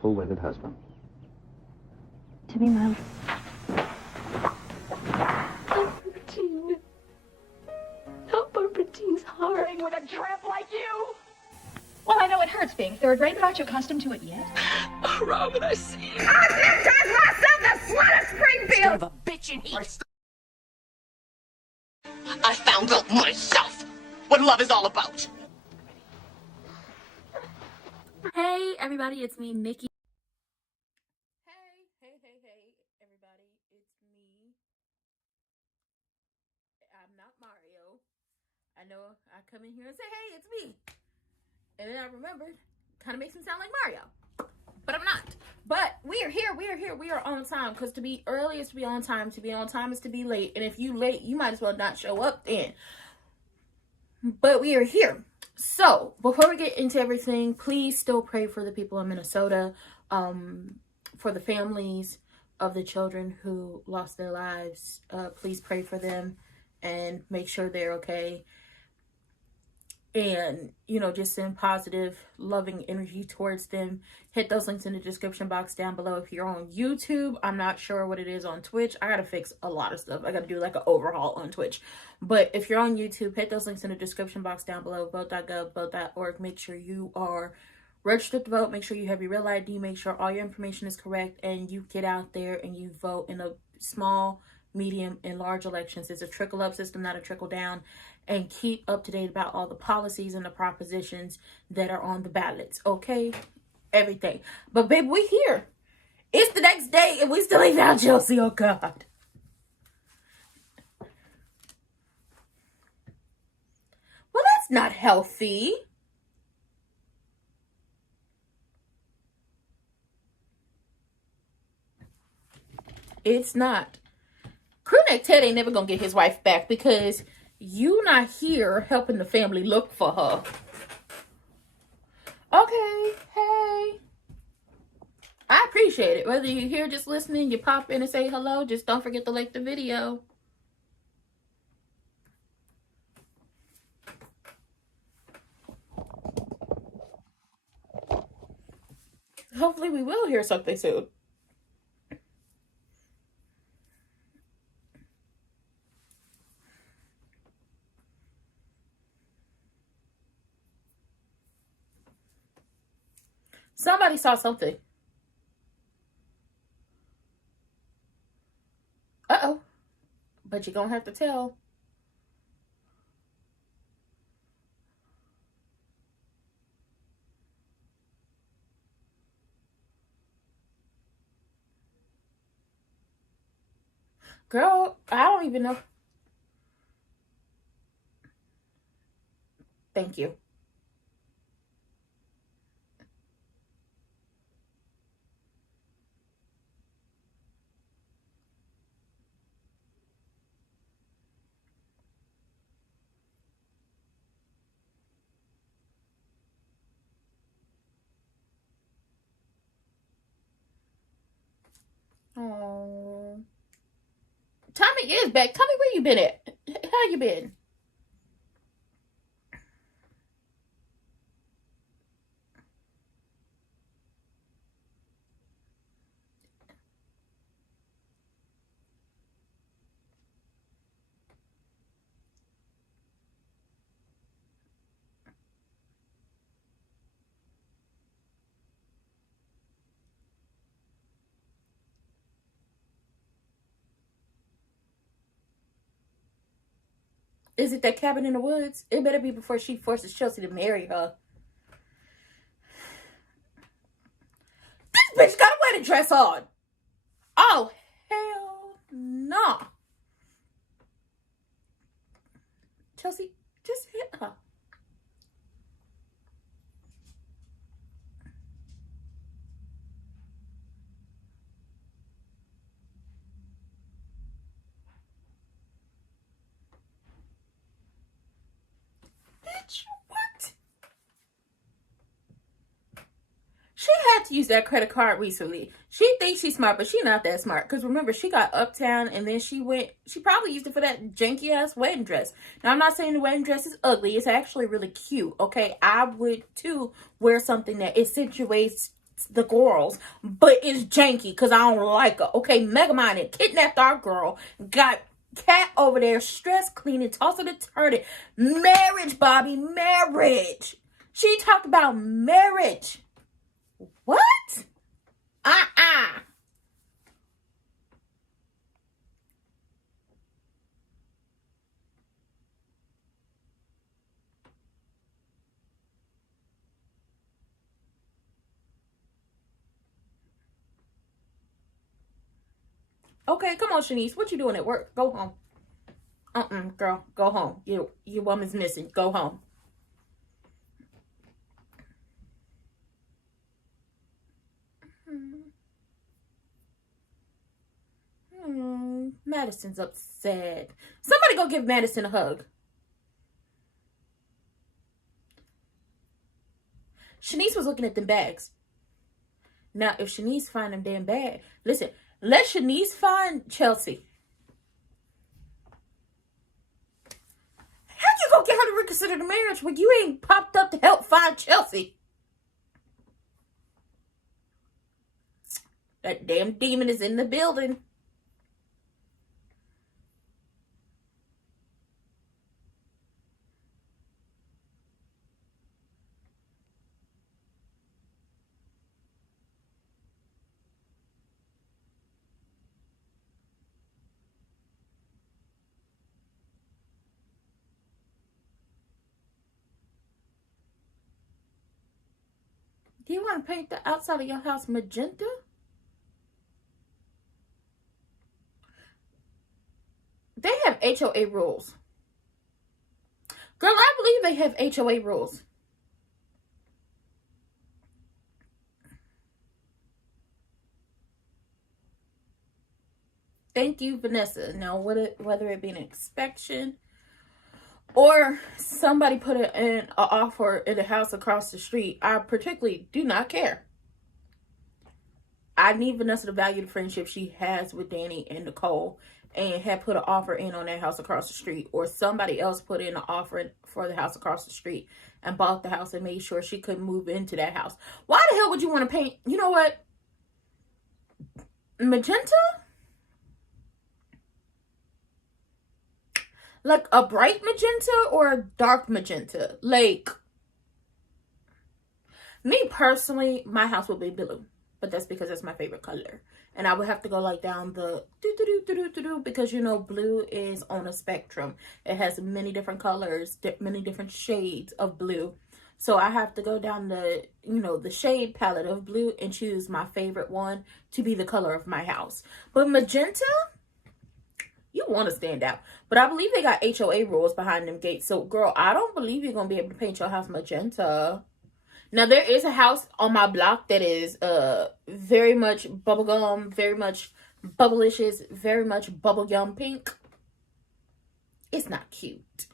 awful-wedded husband. To be my... Barbara-Jean. Not Barbara-Jean's heart. With a tramp like you. Well, I know it hurts being third rate, but aren't you accustomed to it yet? Oh, Robin, I see you. I myself the slut of Springfield! Son of a bitch in here. I found out myself what love is all about. Hey everybody, it's me, Nikki. Hey, everybody, it's me. I'm not Mario. I know I come in here and say, hey, it's me. And then I remembered, kind of makes me sound like Mario. But I'm not. But we are here, we are on time. Because to be early is to be on time. To be on time is to be late. And if you late, you might as well not show up then. But we are here. So, before we get into everything, please still pray for the people in Minnesota, for the families of the children who lost their lives. Please pray for them and make sure they're okay. And, you know, just send positive, loving energy towards them. Hit those links in the description box down below. If you're on YouTube, I'm not sure what it is on Twitch. I gotta fix a lot of stuff. I gotta do like an overhaul on Twitch. But if you're on YouTube, hit those links in the description box down below. Vote.gov, vote.org. Make sure you are registered to vote. Make sure you have your real ID. Make sure all your information is correct. And you get out there and you vote in a small, medium, and large elections. It's a trickle-up system, not a trickle-down. And keep up to date about all the policies and the propositions that are on the ballots. Okay? Everything. But babe, we here. It's the next day and we still ain't found Chelsea. Oh God. Well, that's not healthy. It's not. Crewneck Ted ain't never gonna get his wife back because you not here helping the family look for her. Okay, hey. I appreciate it. Whether you're here just listening, you pop in and say hello, just don't forget to like the video. Hopefully we will hear something soon. Somebody saw something. Uh-oh. But you're gonna have to tell. Girl, I don't even know. Thank you. Oh, Tommy is back. Tommy, where you been at? How you been? Is it that cabin in the woods? It better be before she forces Chelsea to marry her. This bitch got a wedding dress on. Oh, hell no. Chelsea, just hit her. Bitch, what? She had to use that credit card recently. She thinks she's smart, but she's not that smart. Because remember, she got uptown and then she probably used it for that janky ass wedding dress. Now, I'm not saying the wedding dress is ugly. It's actually really cute. Okay, I would too wear something that accentuates the girls, but it's janky because I don't like her. Okay, Megamind and kidnapped our girl. Got Cat over there stress cleaning, tossing and turning. Marriage, Bobby, marriage. She talked about marriage. What? Okay, come on, Shanice. What you doing at work? Go home. Girl, go home. Your woman's missing. Go home. Madison's upset. Somebody go give Madison a hug. Shanice was looking at them bags. Now, if Shanice find them damn bag, listen, let Shanice find Chelsea. How you gonna get her to reconsider the marriage when you ain't popped up to help find Chelsea? That damn demon is in the building. Do you want to paint the outside of your house magenta? They have HOA rules. Girl, I believe they have HOA rules. Thank you, Vanessa. Now, whether it be an inspection or somebody put an offer in a house across the street, I particularly do not care. I need Vanessa to value the friendship she has with Danny and Nicole and had put an offer in on that house across the street, or somebody else put in an offer for the house across the street and bought the house and made sure she couldn't move into that house. Why the hell would you want to paint, you know what? Magenta? Like a bright magenta or a dark magenta? Like, me personally, my house would be blue. But that's because that's my favorite color. And I would have to go like down the because, you know, blue is on a spectrum. It has many different colors, many different shades of blue. So I have to go down the, you know, the shade palette of blue and choose my favorite one to be the color of my house. But magenta, you want to stand out. But I believe they got HOA rules behind them gates. So, girl, I don't believe you're going to be able to paint your house magenta. Now, there is a house on my block that is very much bubblegum, very much bubblicious, very much bubblegum pink. It's not cute.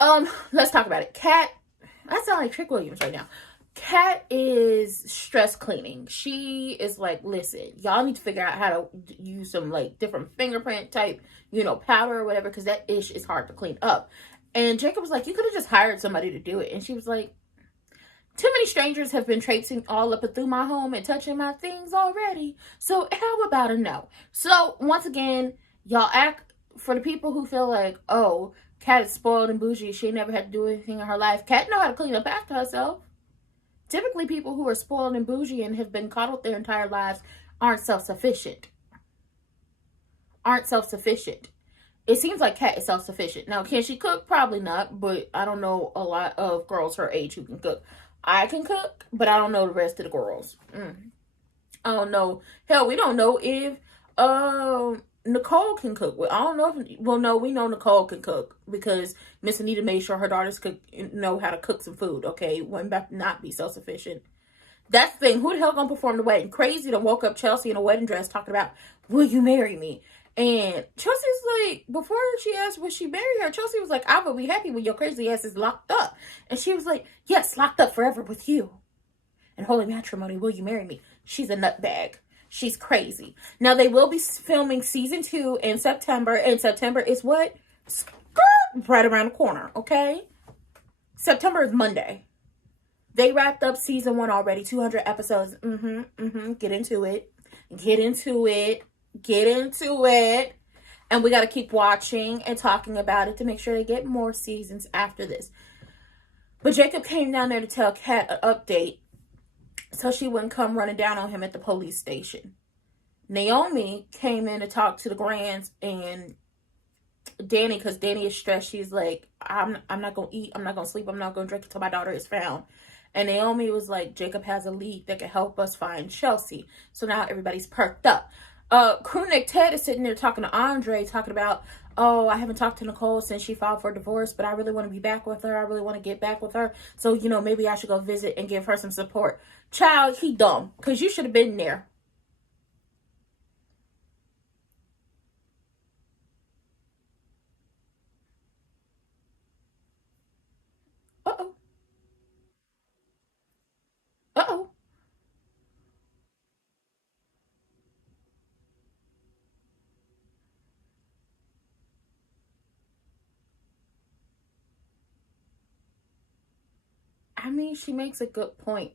Let's talk about it. Kat, I sound like Trick Williams right now. Kat is stress cleaning. She is like, listen, y'all need to figure out how to use some like different fingerprint type, you know, powder or whatever, because that ish is hard to clean up. And Jacob was like, you could have just hired somebody to do it. And she was like, too many strangers have been traipsing all up and through my home and touching my things already. So how about a no? So once again, y'all act, for the people who feel like, oh, Kat is spoiled and bougie, she never had to do anything in her life. Kat know how to clean up after herself. Typically, people who are spoiled and bougie and have been coddled their entire lives aren't self-sufficient. It seems like Kat is self-sufficient. Now, can she cook? Probably not, but I don't know a lot of girls her age who can cook. I can cook, but I don't know the rest of the girls. I don't know. Hell, we don't know if Nicole can cook. I don't know if, well, no, we know Nicole can cook because Miss Anita made sure her daughters could know how to cook some food, okay? Wouldn't about to not be self-sufficient. That's the thing. Who the hell gonna perform the wedding? Crazy done woke up Chelsea in a wedding dress talking about, will you marry me? And Chelsea's like, before she asked would she marry her, Chelsea was like, I will be happy when your crazy ass is locked up. And she was like, yes, locked up forever with you. And holy matrimony, will you marry me? She's a nutbag. She's crazy. Now, they will be filming season 2 in September. And September is what? Skirt! Right around the corner, okay? September is Monday. They wrapped up season 1 already, 200 episodes. Get into it. Get into it. Get into it. And we got to keep watching and talking about it to make sure they get more seasons after this. But Jacob came down there to tell Kat an update so she wouldn't come running down on him at the police station. Naomi came in to talk to the Grands and Danny, because Danny is stressed. She's like, I'm not going to eat. I'm not going to sleep. I'm not going to drink until my daughter is found. And Naomi was like, Jacob has a lead that can help us find Chelsea. So now everybody's perked up. Crewneck Ted is sitting there talking to Andre, talking about, oh, I haven't talked to Nicole since she filed for divorce, but I really want to be back with her. I really want to get back with her. So, you know, maybe I should go visit and give her some support. Child, he dumb, because you should have been there. Uh-oh. Uh-oh. I mean, she makes a good point.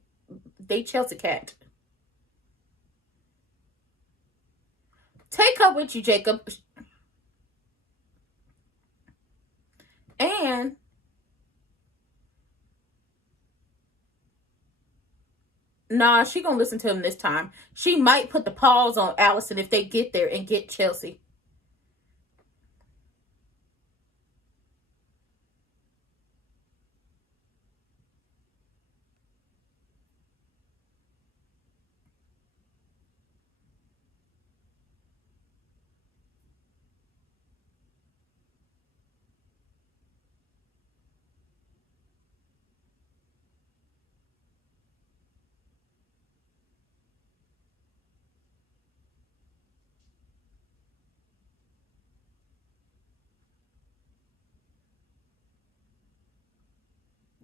They Chelsea cat. Take her with you, Jacob. And nah, she gonna listen to him this time. She might put the pause on Allison if they get there and get Chelsea.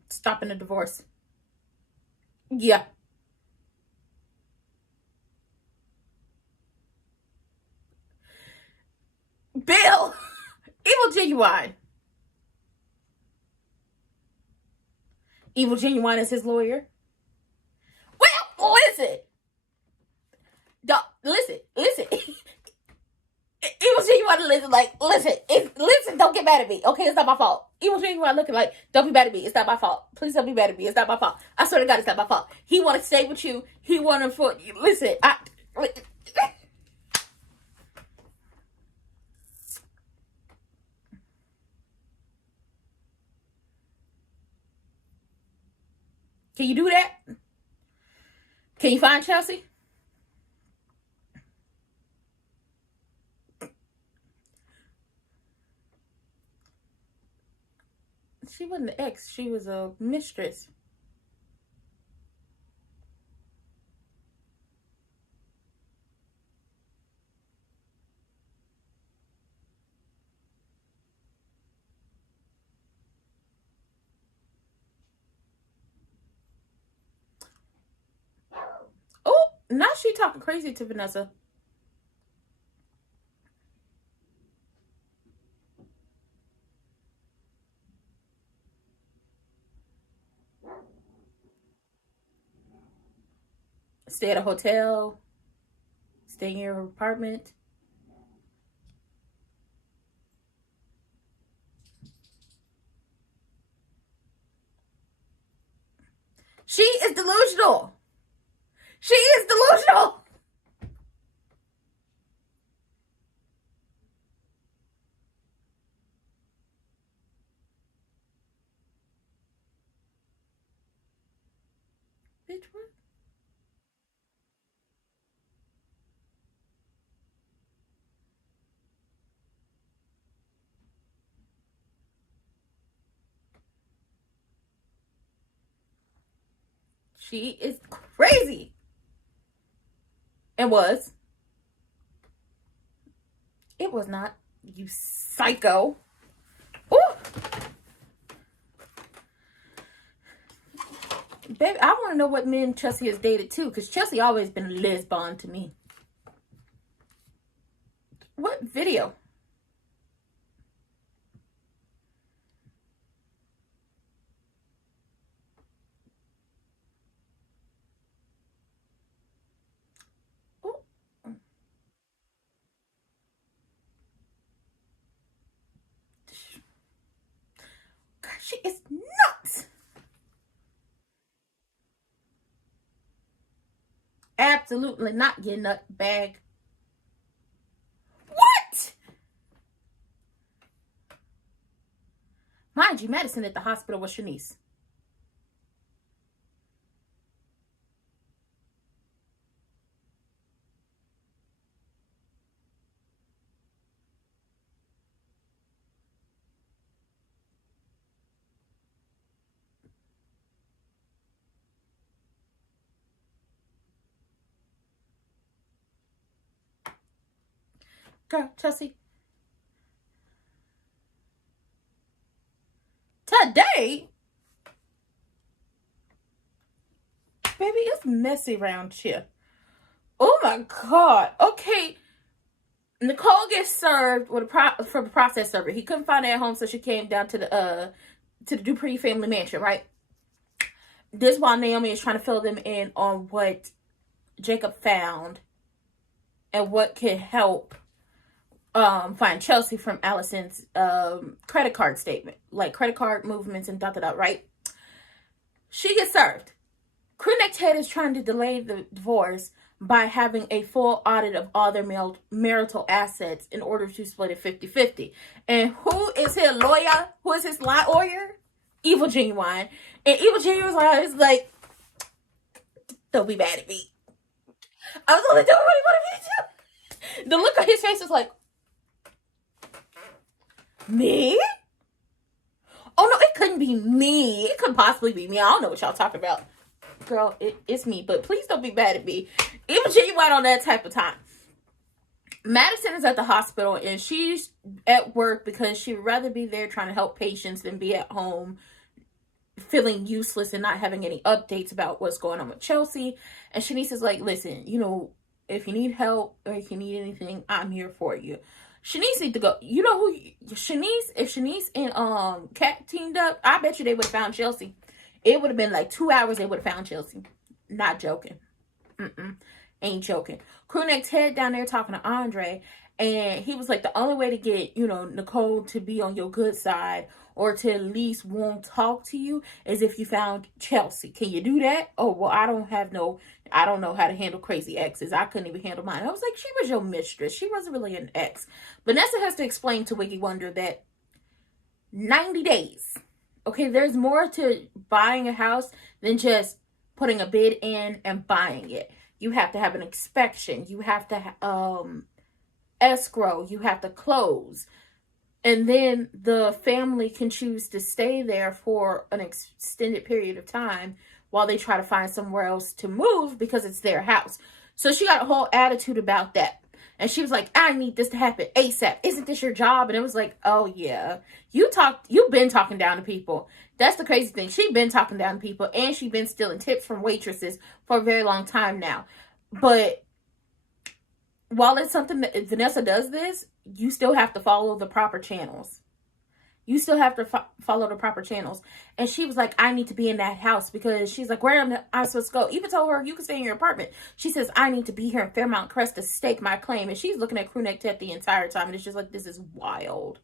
Stopping the divorce. Yeah. Bill! Evil Genuine. Evil Genuine is his lawyer. Well, listen. Listen. Evil Genuine, listen, don't get mad at me. Okay, it's not my fault. Evil Genuine looking like, don't be mad at me. It's not my fault. Please don't be mad at me. It's not my fault. I swear to God, it's not my fault. He want to stay with you. He want to, listen, can you do that? Can you find Chelsea? She wasn't an ex. She was a mistress. Oh, now she talking crazy to Vanessa. Stay at a hotel. Stay in your apartment. She is delusional. She is delusional. Bitch, what? She is crazy. It was. It was not. You psycho. Ooh. Baby, I want to know what men Chelsea has dated too, because Chelsea always been a lesbian to me. What video? She is nuts. Absolutely not your nut bag. What? Mind you, Madison at the hospital with Shanice. Girl, Chelsea. Today, baby, it's messy around here. Oh my God. Okay. Nicole gets served with from a process server. He couldn't find it at home, so she came down to the Dupree family mansion, right? This while Naomi is trying to fill them in on what Jacob found and what could help find Chelsea from Allison's credit card statement, like credit card movements and right? She gets served. Crewneck Ted is trying to delay the divorce by having a full audit of all their marital assets in order to split it 50-50. And who is his lawyer? Who is his lawyer? Evil Genuine. And Evil Genuine is like, don't be mad at me. I was only doing what he wanted me to do. The look on his face is like, me? Oh no, it couldn't be me. It couldn't possibly be me. I don't know what y'all talking about. Girl, it's me, but please don't be mad at me. Even Genuine on that type of time. Madison is at the hospital and she's at work because she'd rather be there trying to help patients than be at home feeling useless and not having any updates about what's going on with Chelsea. And Shanice is like, listen, you know, if you need help or if you need anything, I'm here for you. Shanice needs to go. You know who Shanice, if Shanice and Kat teamed up, I bet you they would have found Chelsea. It would have been like 2 hours they would have found Chelsea. Not joking. Ain't joking. Crewneck's head down there talking to Andre. And he was like, the only way to get, you know, Nicole to be on your good side or to at least won't talk to you is if you found Chelsea. Can you do that? Oh, well, I don't know how to handle crazy exes. I couldn't even handle mine. I was like, she was your mistress. She wasn't really an ex. Vanessa has to explain to Wiggy Wonder that 90 days. Okay, there's more to buying a house than just putting a bid in and buying it. You have to have an inspection. You have to escrow. You have to close. And then the family can choose to stay there for an extended period of time while they try to find somewhere else to move because it's their house. So she got a whole attitude about that. And she was like, I need this to happen ASAP. Isn't this your job? And it was like, oh yeah. You've been talking down to people. That's the crazy thing. She's been talking down to people and she's been stealing tips from waitresses for a very long time now. But while it's something that Vanessa does this, you still have to follow the proper channels. You still have to follow the proper channels. And she was like, I need to be in that house because she's like, where am I supposed to go? Even told her, you can stay in your apartment. She says, I need to be here in Fairmount Crest to stake my claim. And she's looking at Crewneck Ted the entire time. And it's just like, this is wild.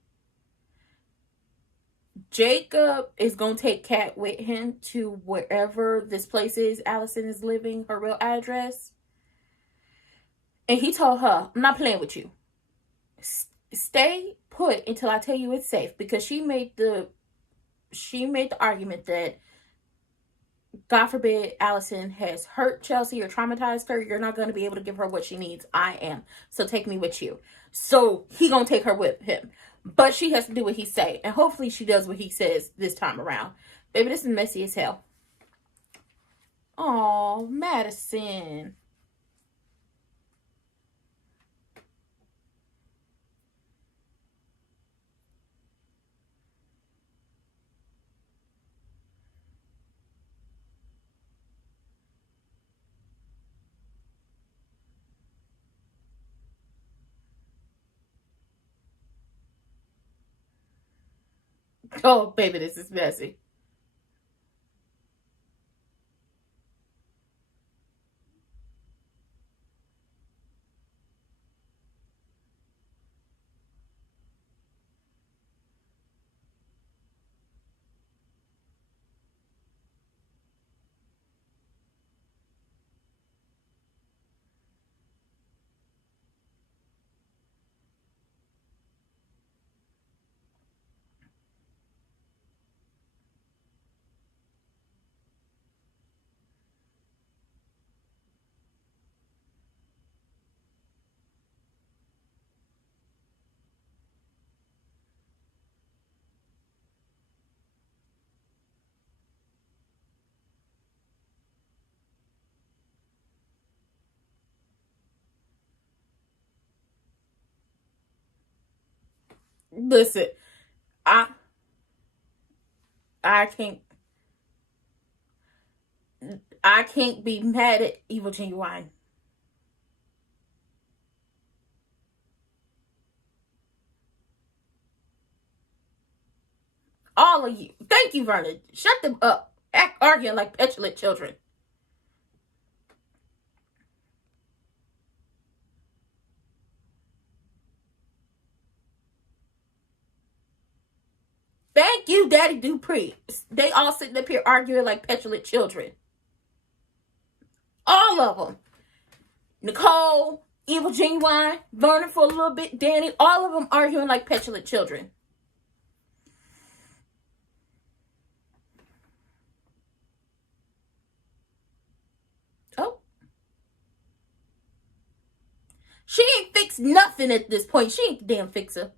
Jacob is going to take Kat with him to wherever this place is Allison is living, her real address. And he told her, I'm not playing with you. Stay put until I tell you it's safe, because she made the argument that God forbid Allison has hurt Chelsea or traumatized her, you're not going to be able to give her what she needs. I am. So take me with you. So he going to take her with him. But she has to do what he say. And hopefully she does what he says this time around. Baby, this is messy as hell. Oh, Madison. Oh, baby, this is messy. Listen, I can't be mad at Evil Genuine. All of you. Thank you, Vernon. Shut them up. Arguing like petulant children. Thank you, Daddy Dupree. They all sitting up here arguing like petulant children. All of them. Nicole, Evil Genuine, Vernon for a little bit, Danny, all of them arguing like petulant children. Oh. She ain't fixed nothing at this point. She ain't the damn fixer.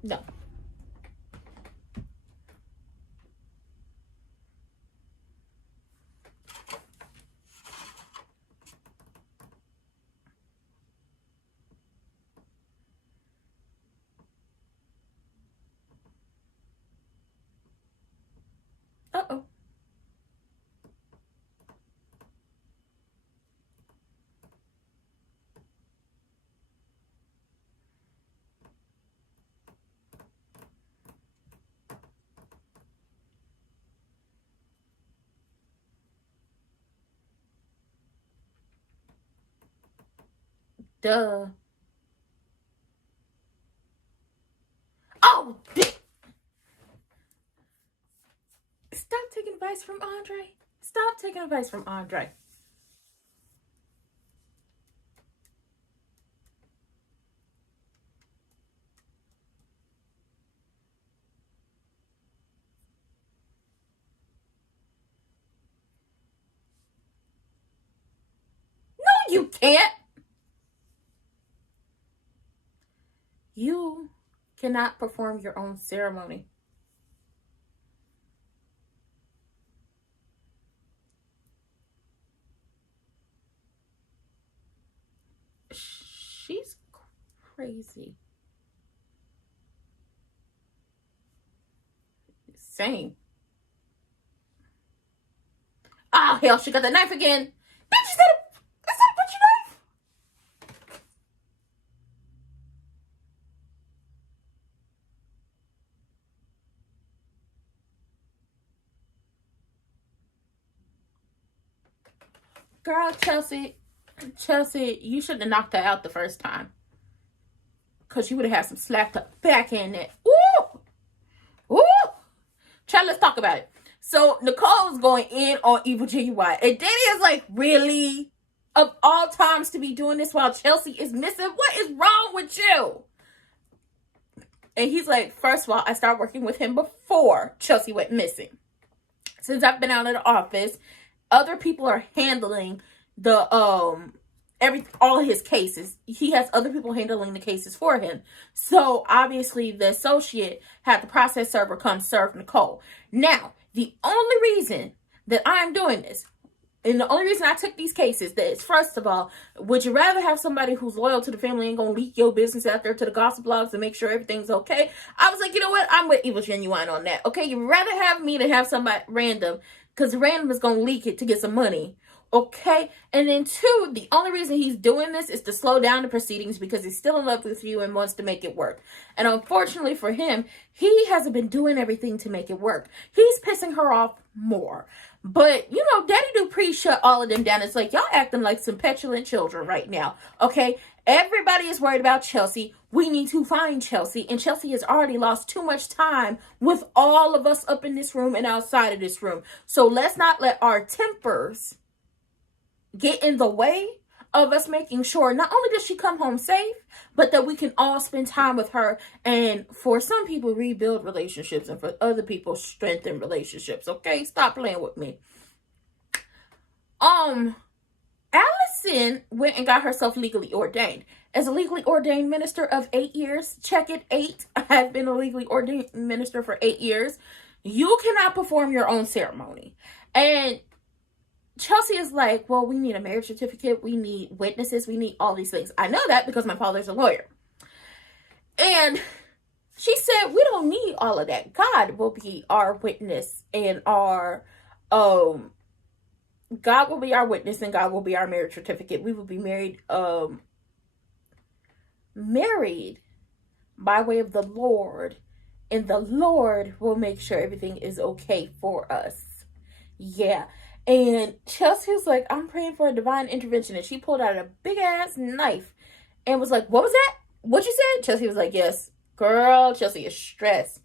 No. Uh-oh. Duh. Oh, stop taking advice from Andre. Stop taking advice from Andre. No, you can't. You cannot perform your own ceremony. She's crazy. Same. Oh, hell, she got the knife again. Bitch, is that a butcher knife? Girl, Chelsea, you shouldn't have knocked her out the first time. Because you would have had some slapped up back in there. Woo! Woo! Child, let's talk about it. So, Nicole's going in on Evil Genuine. And Danny is like, really? Of all times to be doing this while Chelsea is missing? What is wrong with you? And he's like, first of all, I started working with him before Chelsea went missing. Since I've been out of the office, other people are handling the all his cases. He has other people handling the cases for him. So obviously the associate had the process server come serve Nicole. Now, the only reason that I'm doing this, and the only reason I took these cases, is first of all, would you rather have somebody who's loyal to the family and gonna leak your business out there to the gossip blogs and make sure everything's okay? I was like, you know what? I'm with Evil Genuine on that. Okay, you'd rather have me than have somebody random, because random is gonna leak it to get some money. Okay, and then two, the only reason he's doing this is to slow down the proceedings because he's still in love with you and wants to make it work. And unfortunately for him, he hasn't been doing everything to make it work. He's pissing her off more. But, you know, Daddy Dupree shut all of them down. It's like, y'all acting like some petulant children right now. Okay, everybody is worried about Chelsea. We need to find Chelsea. And Chelsea has already lost too much time with all of us up in this room and outside of this room. So let's not let our tempers get in the way of us making sure not only does she come home safe, but that we can all spend time with her, and for some people rebuild relationships and for other people strengthen relationships. Okay, stop playing with me. Allison went and got herself legally ordained. As a legally ordained minister of 8 years, check it, 8. I have been a legally ordained minister for 8 years. You cannot perform your own ceremony. And Chelsea is like, well, we need a marriage certificate. We need witnesses. We need all these things. I know that because my father's a lawyer. And she said, we don't need all of that. God will be our witness and our, God will be our witness and God will be our marriage certificate. We will be married, married by way of the Lord. And the Lord will make sure everything is okay for us. Yeah. And Chelsea was like, I'm praying for a divine intervention. And she pulled out a big ass knife and was like, what was that? What you said? Chelsea was like, yes. Girl, Chelsea is stressed.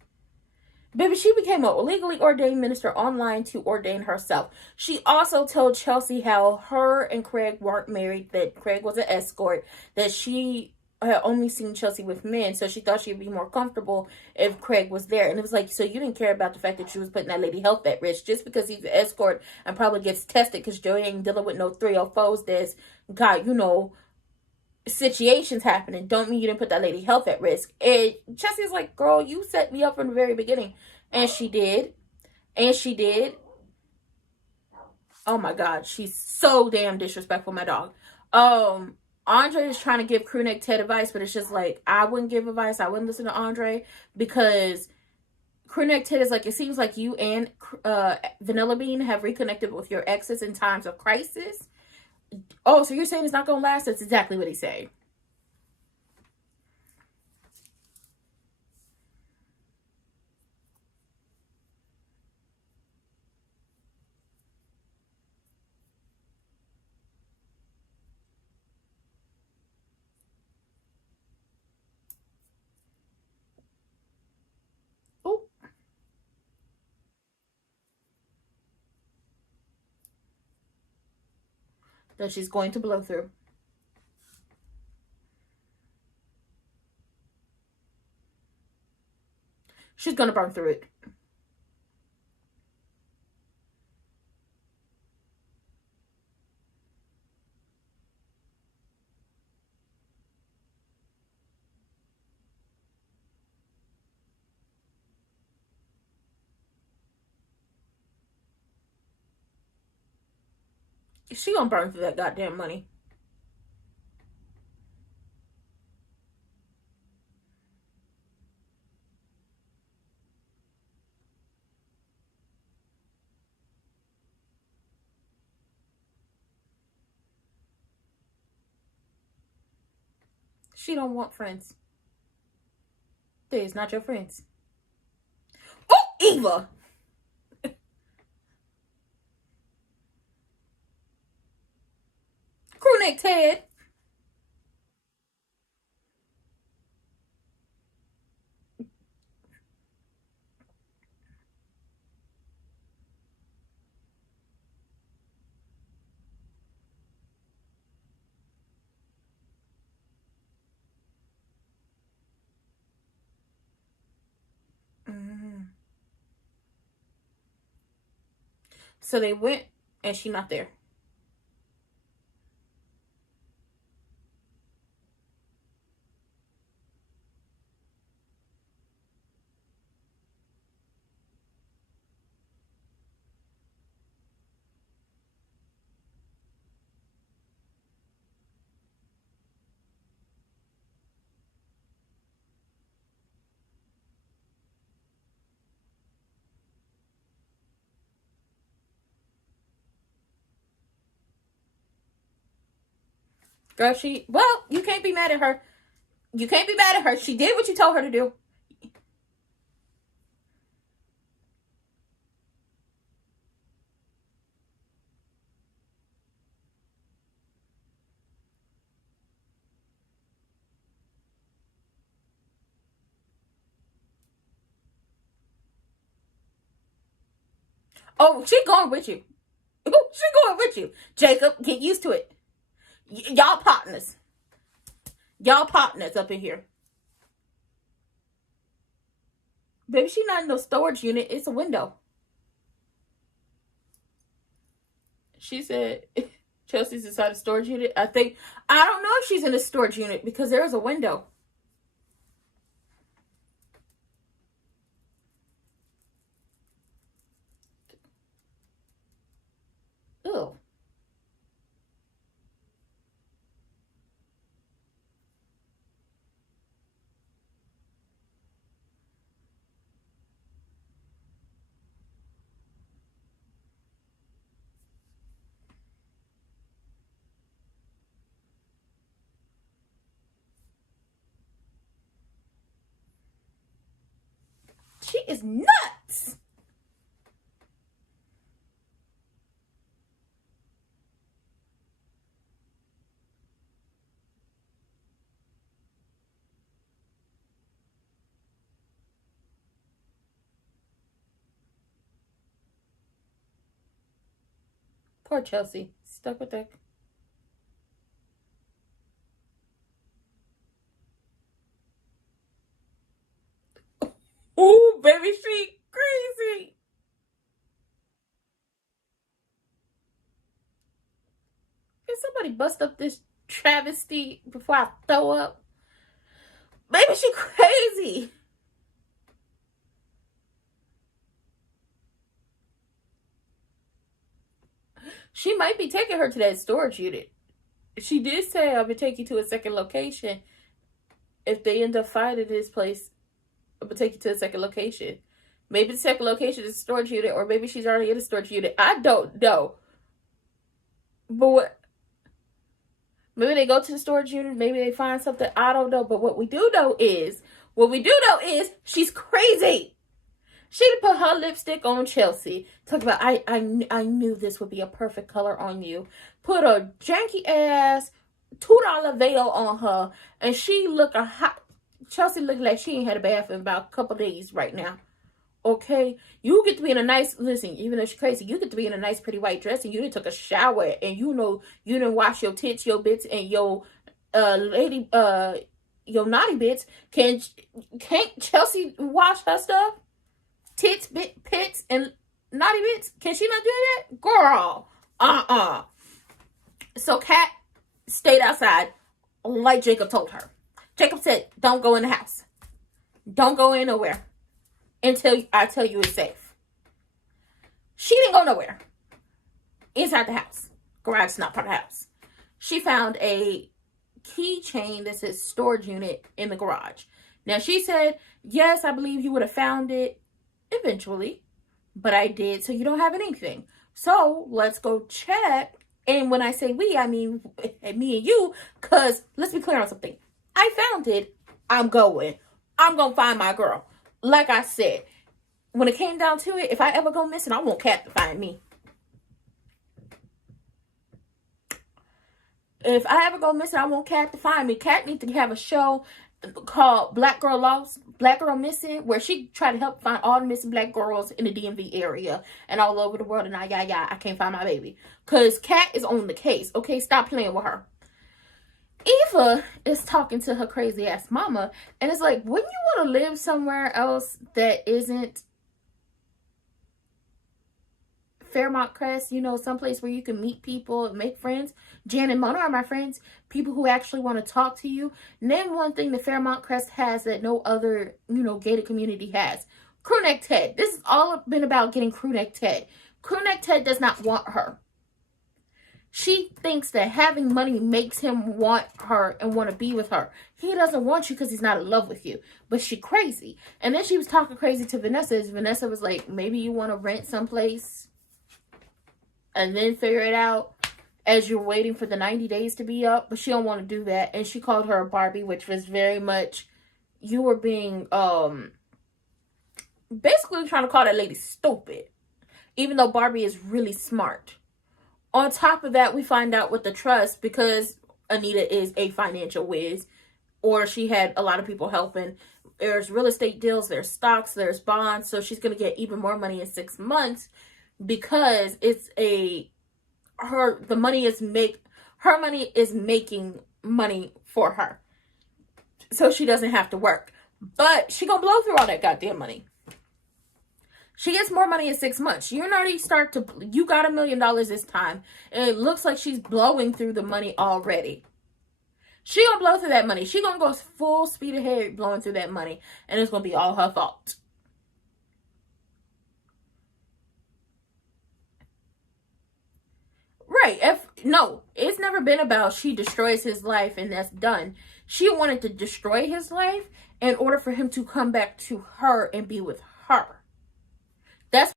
Baby, she became a legally ordained minister online to ordain herself. She also told Chelsea how her and Craig weren't married, that Craig was an escort, that she had only seen Chelsea with men, so she thought she'd be more comfortable if Craig was there. And it was like, so you didn't care about the fact that she was putting that lady health at risk just because he's an escort and probably gets tested because Joey ain't dealing with no 304s that's got, you know, situations happening. Don't mean you didn't put that lady health at risk. And Chelsea's like, girl, you set me up from the very beginning. And she did. And she did. Oh my God, she's so damn disrespectful, my dog. Andre is trying to give Crewneck Ted advice, but it's just like, I wouldn't give advice. I wouldn't listen to Andre because Crewneck Ted is like, it seems like you and Vanilla Bean have reconnected with your exes in times of crisis. Oh, so you're saying it's not going to last? That's exactly what he's saying. That she's going to blow through. She's going to burn through it. She gonna burn through that goddamn money. She don't want friends. They's not your friends. Oh, Eva! Crewneck Ted. So they went and she not there. Girl, you can't be mad at her. You can't be mad at her. She did what you told her to do. Oh, she going with you. She going with you. Jacob, get used to it. Y'all partners. Y'all partners up in here. Baby, she not in no storage unit. It's a window. She said Chelsea's inside a storage unit. I don't know if she's in a storage unit because there's a window. Ew. is nuts. Poor Chelsea. Stuck with that. Ooh, baby, she crazy. Can somebody bust up this travesty before I throw up? Baby, she crazy. She might be taking her to that storage unit. She did say, I'm going to take you to a second location. If they end up finding this place, I'm going to take you to a second location. Maybe the second location is a storage unit, or maybe she's already in a storage unit. I don't know. But what? Maybe they go to the storage unit. Maybe they find something. I don't know. But what we do know is she's crazy. She put her lipstick on Chelsea. Talk about, I knew this would be a perfect color on you. Put a janky ass $2 veil on her. And she look a hot. Chelsea looked like she ain't had a bath in about a couple days right now. Okay? You get to be in a nice, listen, even though she's crazy, you get to be in a nice pretty white dress and you done took a shower. And you know, you done wash your tits, your bits, and your your naughty bits. Can't Chelsea wash her stuff? Tits, pits, and naughty bits? Can she not do that? Girl. So Kat stayed outside like Jacob told her. Jacob said, don't go in the house. Don't go in nowhere until I tell you it's safe. She didn't go nowhere. Inside the house. Garage is not part of the house. She found a keychain that says storage unit in the garage. Now she said, yes, I believe you would have found it eventually, but I did, so you don't have anything. So let's go check. And when I say we, I mean me and you, because let's be clear on something. I found it. I'm going to find my girl. Like I said, when it came down to it, if I ever go missing, I want Kat to find me. If I ever go missing, I want Kat to find me. Kat needs to have a show called Black Girl Lost, Black Girl Missing, where she tried to help find all the missing black girls in the DMV area and all over the world. And I can't find my baby. Because Kat is on the case. Okay, stop playing with her. Eva is talking to her crazy ass mama. And it's like, wouldn't you want to live somewhere else that isn't Fairmont Crest, you know, someplace where you can meet people and make friends? Jan and Mona are my friends. People who actually want to talk to you. Name one thing that Fairmont Crest has that no other, you know, gated community has. Crewneck Ted. This has all been about getting Crewneck Ted. Crewneck Ted does not want her. She thinks that having money makes him want her and want to be with her. He doesn't want you because he's not in love with you. But she crazy. And then she was talking crazy to Vanessa. Vanessa was like, maybe you want to rent someplace and then figure it out as you're waiting for the 90 days to be up. But she don't want to do that. And she called her a Barbie, which was very much, you were being, basically trying to call that lady stupid. Even though Barbie is really smart. On top of that, we find out with the trust, because Anita is a financial whiz, or she had a lot of people helping. There's real estate deals, there's stocks, there's bonds. So she's going to get even more money in 6 months. Because it's her money is making money for her. So she doesn't have to work. But she gonna blow through all that goddamn money. She gets more money in 6 months. You got $1 million this time. And it looks like she's blowing through the money already. She gonna blow through that money. She gonna go full speed ahead blowing through that money. And it's gonna be all her fault. Right. It's never been about she destroys his life and that's done. She wanted to destroy his life in order for him to come back to her and be with her. That's what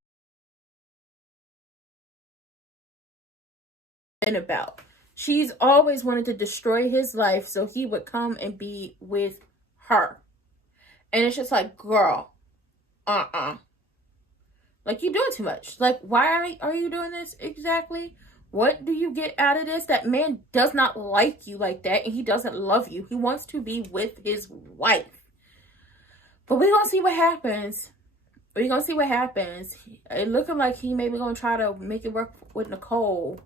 it's been about. She's always wanted to destroy his life so he would come and be with her. And it's just like, girl, Like, you're doing too much. Like, why are you doing this exactly? What do you get out of this? That man does not like you like that, and he doesn't love you. He wants to be with his wife. But we're going to see what happens. We're going to see what happens. It looking like he maybe going to try to make it work with Nicole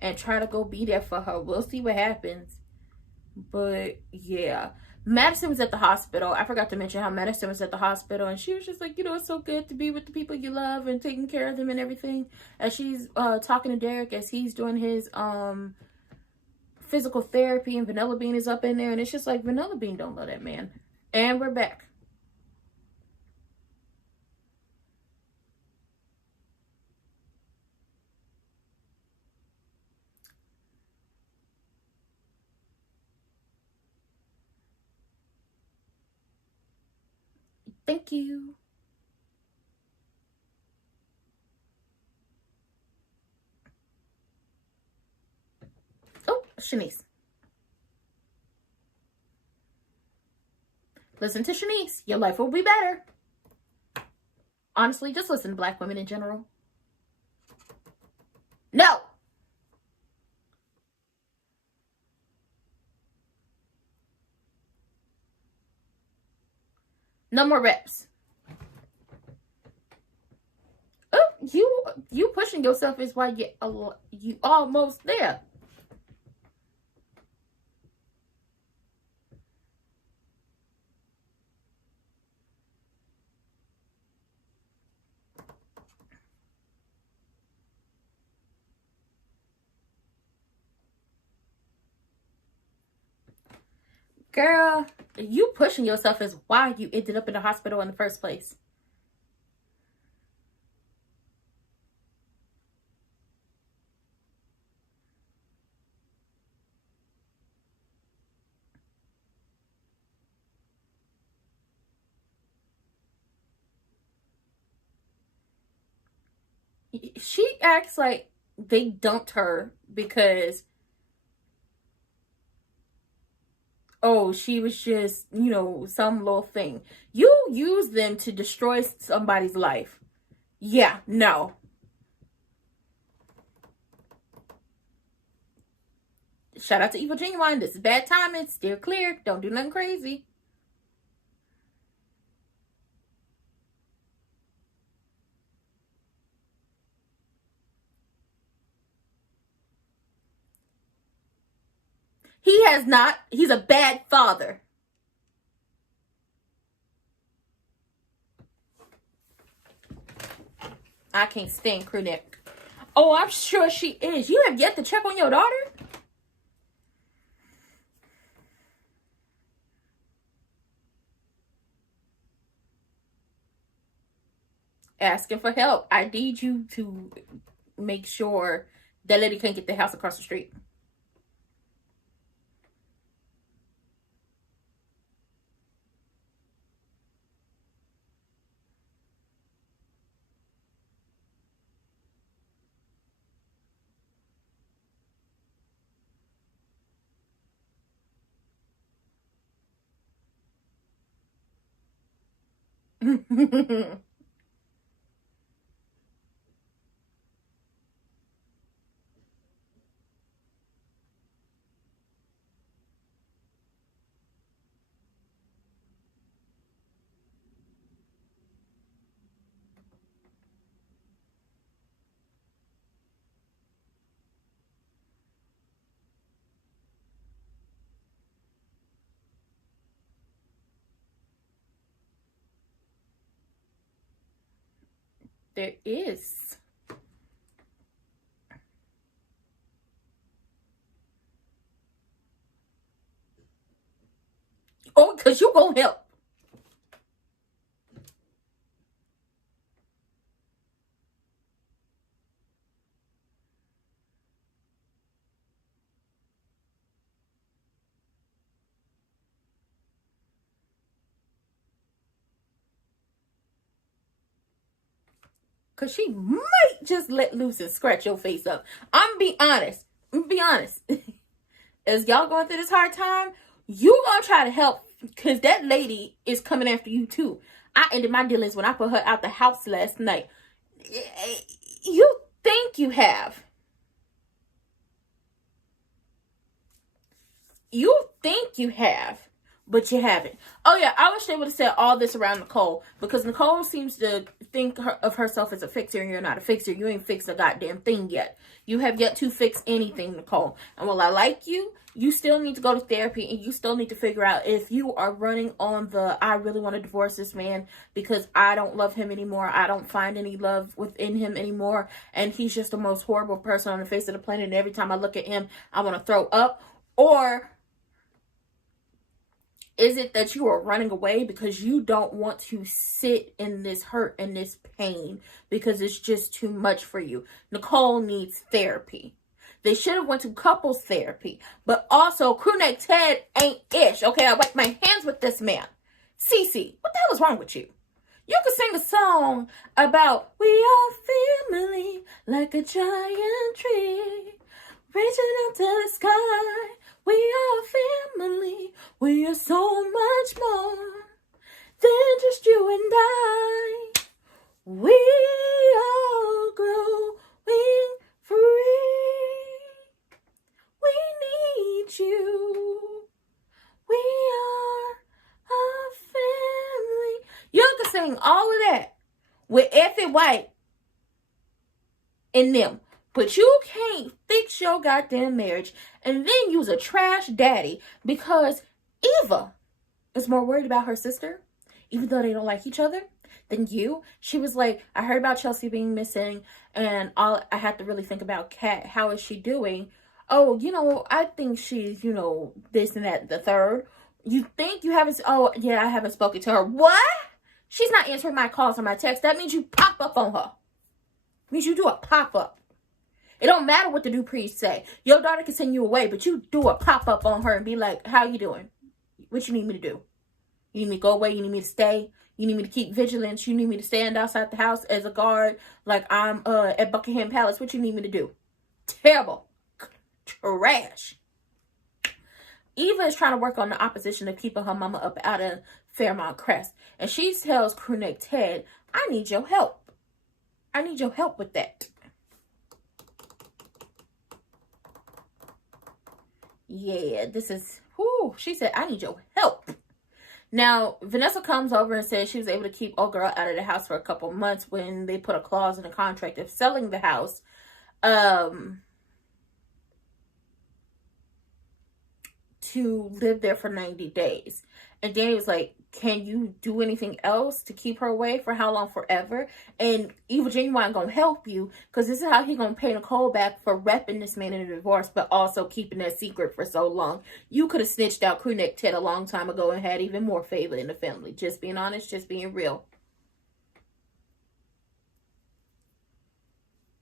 and try to go be there for her. We'll see what happens. But, yeah. Madison was at the hospital. I forgot to mention how Madison was at the hospital. And she was just like, you know, it's so good to be with the people you love and taking care of them and everything. As she's talking to Derek as he's doing his physical therapy. And Vanilla Bean is up in there. And it's just like, Vanilla Bean don't love that man. And we're back. Thank you. Oh, Shanice. Listen to Shanice. Your life will be better. Honestly, just listen to black women in general. No. No more reps. Oh, you pushing yourself is why you almost there. Girl, you pushing yourself is why you ended up in the hospital in the first place. She acts like they dumped her because, oh, she was just, you know, some little thing. You use them to destroy somebody's life. Yeah, no. Shout out to Evil Genuine. This is bad timing. Steer clear. Don't do nothing crazy. He has not. He's a bad father. I can't stand crew neck. Oh, I'm sure she is. You have yet to check on your daughter? Asking for help. I need you to make sure that lady can't get the house across the street. There is. Oh, because you gonna help. Because she might just let loose and scratch your face up. I'm be honest. As y'all going through this hard time, you gonna try to help. Because that lady is coming after you too. I ended my dealings when I put her out the house last night. You think you have. You think you have, but you haven't. Oh yeah, I wish they would have said all this around Nicole, because Nicole seems to think of herself as a fixer, and you're not a fixer. You ain't fixed a goddamn thing yet. You have yet to fix anything, Nicole. And while I like you, you still need to go to therapy, and you still need to figure out if you are running on the I really want to divorce this man because I don't love him anymore. I don't find any love within him anymore, and he's just the most horrible person on the face of the planet, and every time I look at him, I want to throw up. Or is it that you are running away because you don't want to sit in this hurt and this pain because it's just too much for you? Nicole needs therapy. They should have went to couples therapy. But also, Crewneck Ted ain't ish. Okay, I wipe my hands with this man. Cece, what the hell is wrong with you? You could sing a song about we are family like a giant tree reaching up to the sky. We are family. We are so much more than just you and I. We are growing free. We need you. We are a family. You can sing all of that with Effie White and them. But you can't fix your goddamn marriage and then use a trash daddy because Eva is more worried about her sister, even though they don't like each other, than you. She was like, I heard about Chelsea being missing, and all I had to really think about Kat. How is she doing? Oh, I think she's, this and that, and the third. You think you haven't, oh, yeah, I haven't spoken to her. What? She's not answering my calls or my texts. That means you pop up on her. It means you do a pop-up. It don't matter what the Duprees say. Your daughter can send you away, but you do a pop-up on her and be like, how you doing? What you need me to do? You need me to go away? You need me to stay? You need me to keep vigilance? You need me to stand outside the house as a guard like I'm at Buckingham Palace? What you need me to do? Terrible. Trash. Eva is trying to work on the opposition of keeping her mama up out of Fairmount Crest. And she tells Crewneck Ted, I need your help. I need your help with that. Yeah, this is, whoo, she said, I need your help. Now, Vanessa comes over and says she was able to keep old girl out of the house for a couple months when they put a clause in the contract of selling the house. To live there for 90 days. And Danny was like, can you do anything else to keep her away? For how long? Forever? And Evil Genuine gonna help you, because this is how he gonna pay Nicole back for repping this man in a divorce, but also keeping that secret for so long. You could have snitched out Crewneck Ted a long time ago and had even more favor in the family. Just being honest, just being real.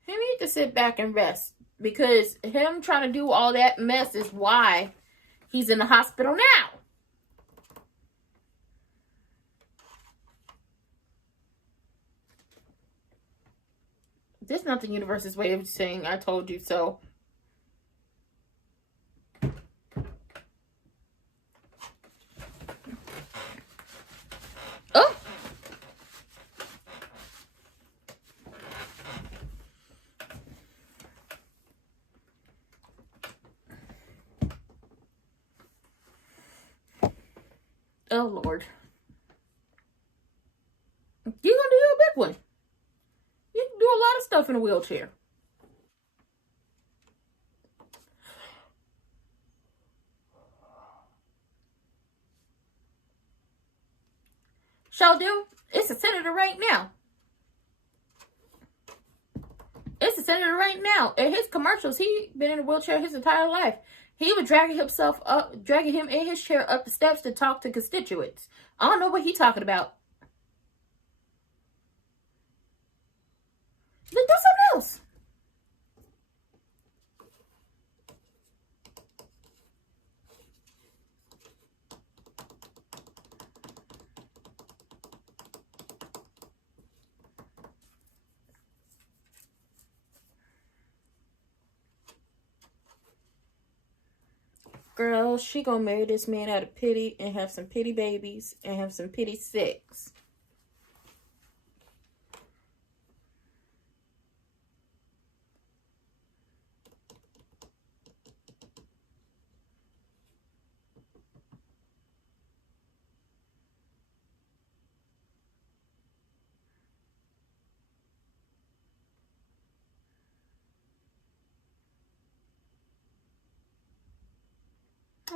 He needs to sit back and rest, because him trying to do all that mess is why he's in the hospital now. This is not the universe's way of saying, I told you so. Oh! Oh, Lord. You're going to do a big one. You can do a lot of stuff in a wheelchair. Shall do. It's a senator right now. It's a senator right now. In his commercials, he been in a wheelchair his entire life. He was dragging him in his chair up the steps to talk to constituents. I don't know what he's talking about. Then do something else. Girl, she gonna marry this man out of pity and have some pity babies and have some pity sex.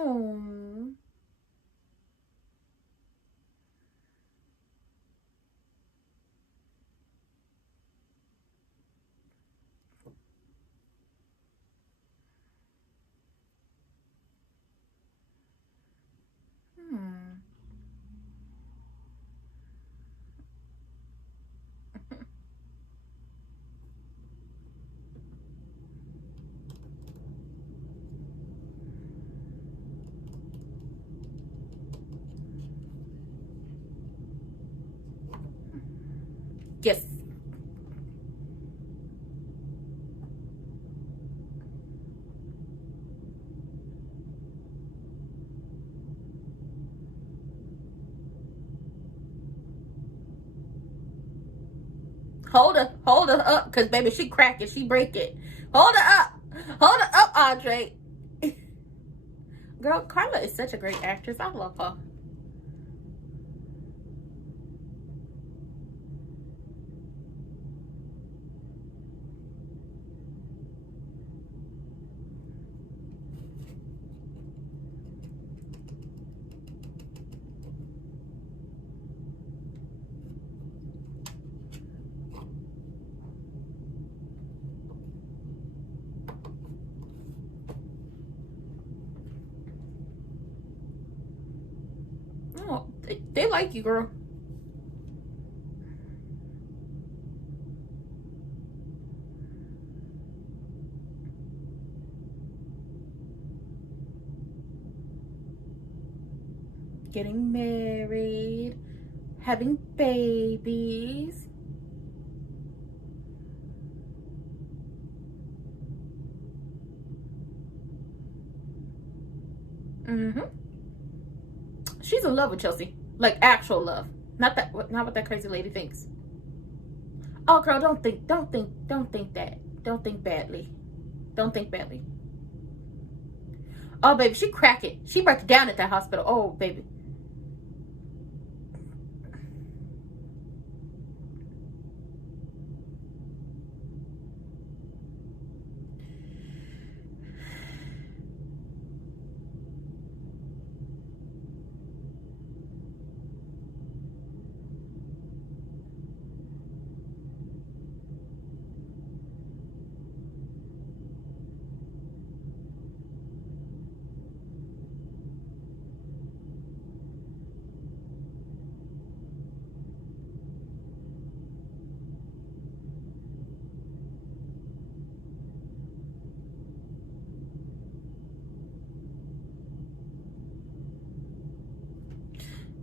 Oh. Yes. Hold her up, because baby, she crack it, she break it. Hold her up, Andre. Girl, Carla is such a great actress. I love her. Oh, they like you, girl. Getting married, having babies. She's in love with Chelsea. Like actual love. Not what that crazy lady thinks. Oh girl, don't think that. Don't think badly. Don't think badly. Oh baby, she crack it. She break it down at that hospital. Oh baby.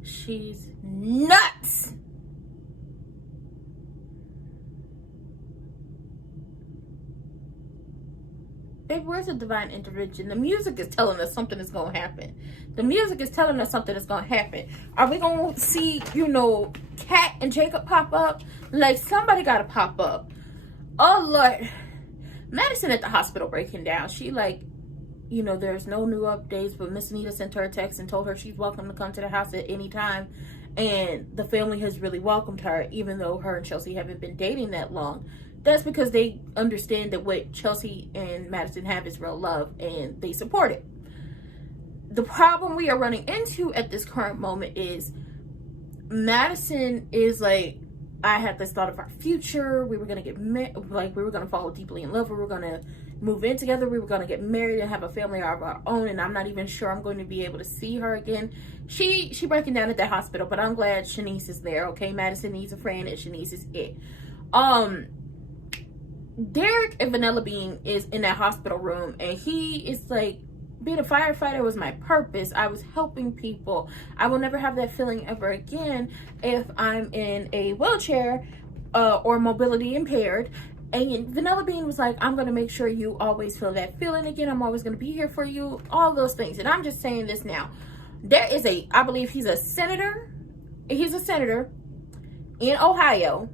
She's nuts. Baby, where's the divine intervention? The music is telling us something is going to happen. The music is telling us something is going to happen. Are we going to see, you know, Kat and Jacob pop up? Like, somebody got to pop up. Oh, Lord. Madison at the hospital breaking down. She, like, you know, there's no new updates, but Miss Anita sent her a text and told her she's welcome to come to the house at any time. And the family has really welcomed her, even though her and Chelsea haven't been dating that long. That's because they understand that what Chelsea and Madison have is real love, and they support it. The problem we are running into at this current moment is Madison is like, I had this thought of our future. We were going to get married, like we were going to fall deeply in love. We were going to move in together. We were going to get married and have a family of our own. And I'm not even sure I'm going to be able to see her again. She breaking down at that hospital, but I'm glad Shanice is there. Okay, Madison needs a friend and Shanice is it. Derek and Vanilla Bean is in that hospital room, and he is like, being a firefighter was my purpose. I was helping people. I will never have that feeling ever again if I'm in a wheelchair or mobility impaired. And Vanilla Bean was like, I'm going to make sure you always feel that feeling again. I'm always going to be here for you. All those things. And I'm just saying this now. There is I believe he's a senator. He's a senator in Ohio.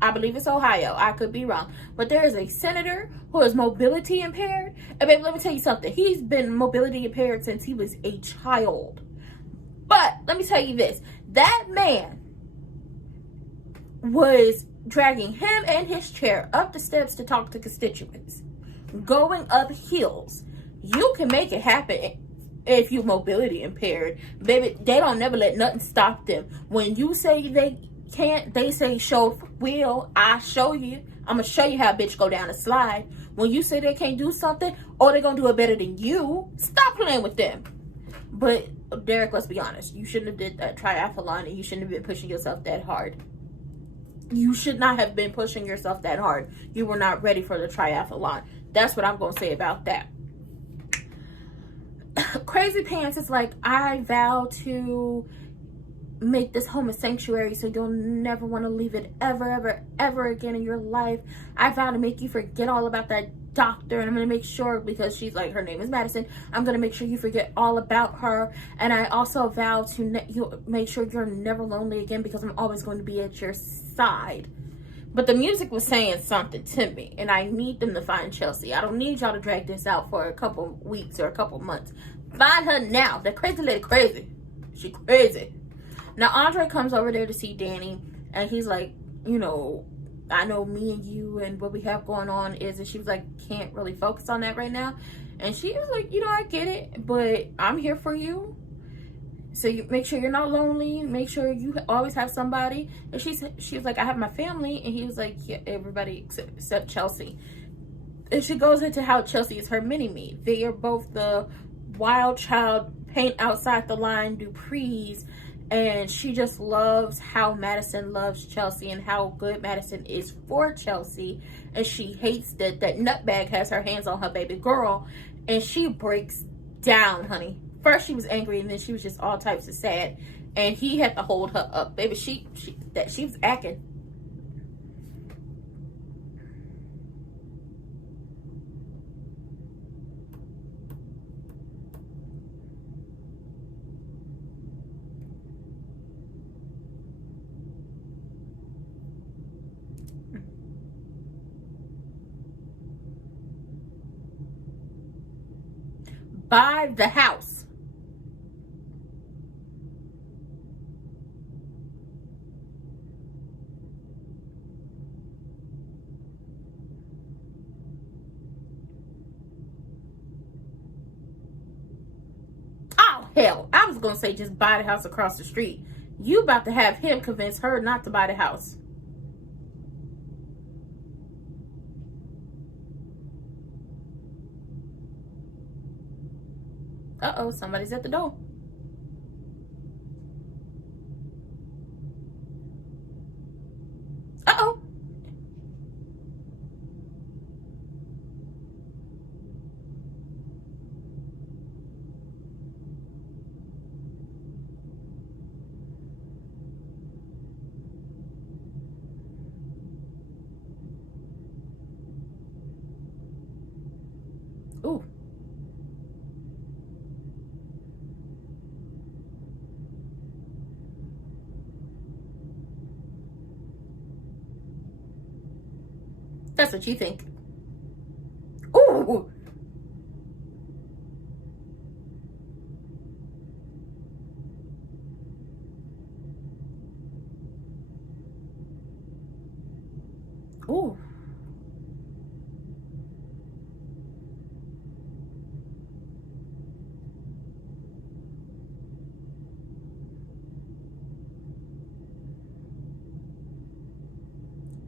I believe it's Ohio. I could be wrong. But there is a senator who is mobility impaired. And baby, let me tell you something. He's been mobility impaired since he was a child. But let me tell you this. That man was dragging him and his chair up the steps to talk to constituents. Going up hills. You can make it happen. if you mobility impaired, baby, they don't never let nothing stop them. When you say they can't, they say show will. I show you. I'm gonna show you how a bitch go down a slide. When you say they can't do something, or they're gonna do it better than you, stop playing with them. But Derek, let's be honest, you shouldn't have did that triathlon, and you shouldn't have been pushing yourself that hard. You should not have been pushing yourself that hard. You were not ready for the triathlon. That's what I'm gonna say about that. Crazy Pants is like, I vow to make this home a sanctuary so you'll never want to leave it ever again in your life. I vow to make you forget all about that doctor, and I'm going to make sure, because she's like, her name is Madison, I'm going to make sure you forget all about her. And I also vow to you make sure you're never lonely again, because I'm always going to be at your side. But the music was saying something to me, and I need them to find Chelsea. I don't need y'all to drag this out for a couple weeks or a couple months. Find her now. That crazy lady crazy. She crazy. Now, Andre comes over there to see Danny, and he's like, you know, I know me and you and what we have going on is, and she was like, can't really focus on that right now. And she was like, you know, I get it, but I'm here for you. So you make sure you're not lonely. Make sure you always have somebody. And she was like, I have my family. And he was like, yeah, everybody except Chelsea. And she goes into how Chelsea is her mini-me. They are both the wild child, paint outside the line Duprees. And she just loves how Madison loves Chelsea and how good Madison is for Chelsea. And she hates that nutbag has her hands on her baby girl. And she breaks down, honey. First she was angry, and then she was just all types of sad. And he had to hold her up. Baby, she was acting. Buy the house. Oh, hell. I was going to say just buy the house across the street. You about to have him convince her not to buy the house. Uh-oh, somebody's at the door. Uh-oh. Ooh. That's what you think. Ooh. Ooh.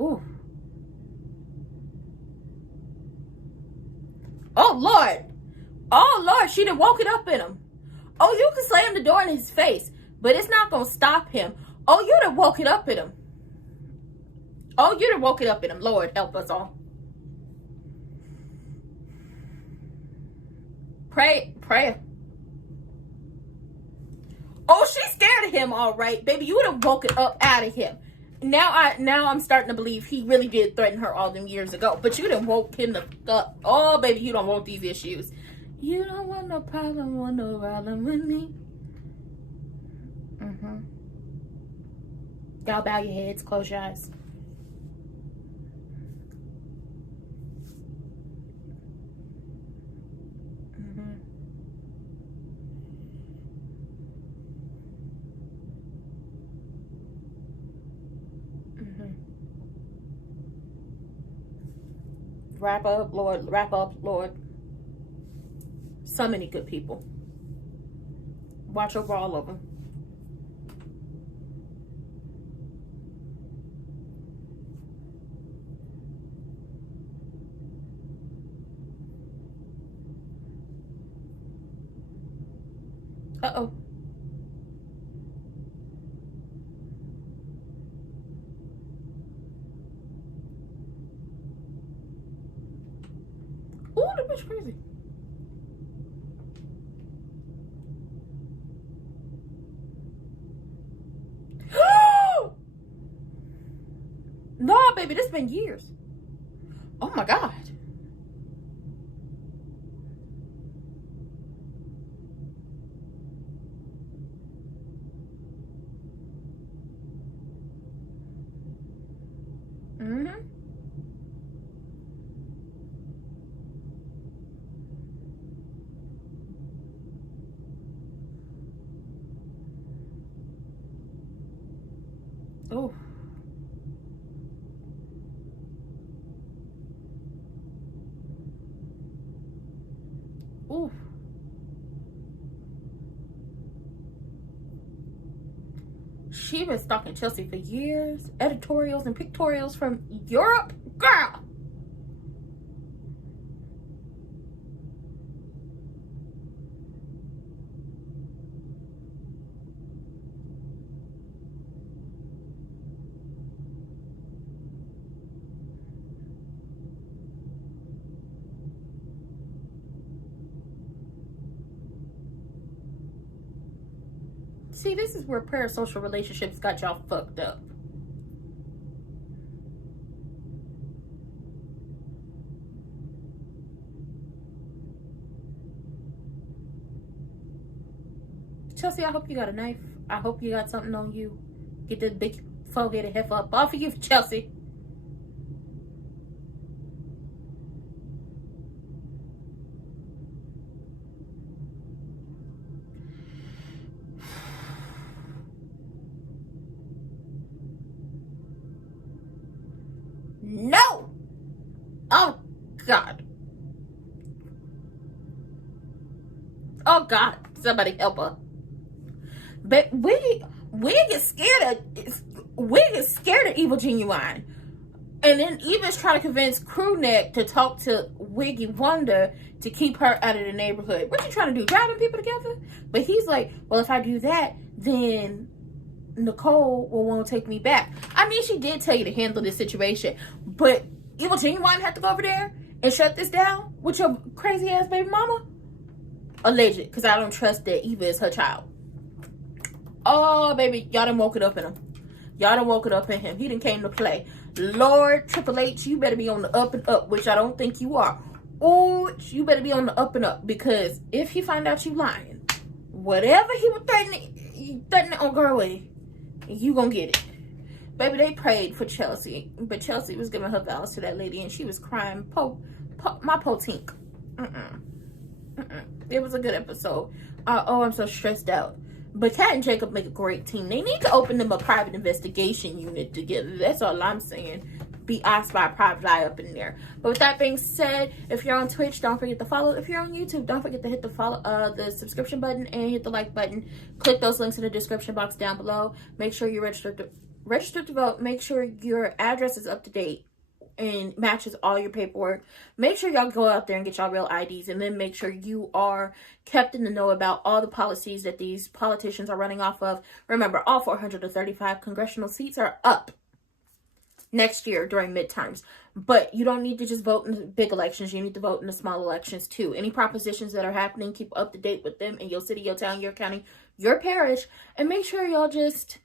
Ooh. Oh, Lord. Oh, Lord. She done woke it up in him. Oh, you can slam the door in his face, but it's not going to stop him. Oh, you done woke it up in him. Oh, you done woke it up in him. Lord, help us all. Pray. Oh, she's scared of him, all right. Baby, you done woke it up out of him. Now I'm starting to believe he really did threaten her all them years ago. But you done woke him the up. Oh, baby, you don't want these issues. You don't want no problem with me. Y'all bow your heads, close your eyes. Wrap up, Lord. Wrap up, Lord. So many good people. watch over all of them. Uh-oh. Ooh, that bitch crazy. No, baby, this been years. Oh my God. Mm-hmm. Oh. Ooh. She been stalking Chelsea for years. Editorials and pictorials from Europe. Girl. See, this is where parasocial relationships got y'all fucked up. Chelsea, I hope you got a knife. I hope you got something on you. Get this big four-headed heifer up off of you, Chelsea. No! Oh, God. Oh, God. Somebody help her. But we get scared of Evil Genuine. And then Eva's trying to convince Crewneck to talk to Wiggy Wonder to keep her out of the neighborhood. What you trying to do? Driving people together? But he's like, well, if I do that, then Nicole will want to take me back. I mean, she did tell you to handle this situation, but Evil Genuine had to go over there and shut this down with your crazy ass baby mama? Alleged, because I don't trust that Eva is her child. Oh, baby, y'all done woke it up in him. Y'all done woke it up in him. He done came to play. Lord Triple H, you better be on the up and up, which I don't think you are. Oh, you better be on the up and up, because if he find out you lying, whatever he was threatening on girl way, you gonna get it. Baby, they prayed for Chelsea, but Chelsea was giving her vows to that lady, and she was crying, my potink. It was a good episode. I'm so stressed out. But Kat and Jacob make a great team. They need to open them a private investigation unit together. That's all I'm saying. Be asked by a private eye up in there. But with that being said, if you're on Twitch, don't forget to follow. If you're on YouTube, don't forget to hit the follow, the subscription button and hit the like button. Click those links in the description box down below. Make sure you're registered to vote. Make sure your address is up to date and matches all your paperwork. Make sure y'all go out there and get y'all real IDs, and then make sure you are kept in the know about all the policies that these politicians are running off of. Remember, all 435 congressional seats are up next year during midterms, but you don't need to just vote in the big elections. You need to vote in the small elections too. Any propositions that are happening, keep up to date with them in your city, your town, your county, your parish, and make sure y'all just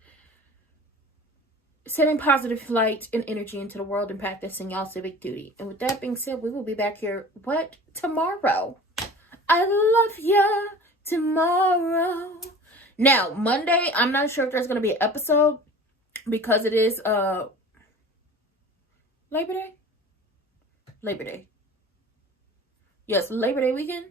sending positive light and energy into the world and practicing y'all civic duty. And with that being said, we will be back here, tomorrow. I love ya tomorrow. Now, Monday, I'm not sure if there's going to be an episode because it is Labor Day. Yes, Labor Day weekend.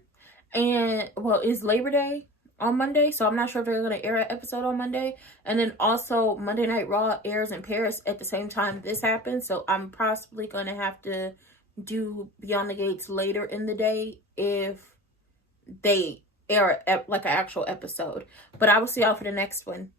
And, well, it's Labor Day on Monday, so I'm not sure if they're going to air an episode on Monday. And then also Monday Night Raw airs in Paris at the same time this happens, so I'm possibly going to have to do Beyond the Gates later in the day if they air like an actual episode. But I will see y'all for the next one.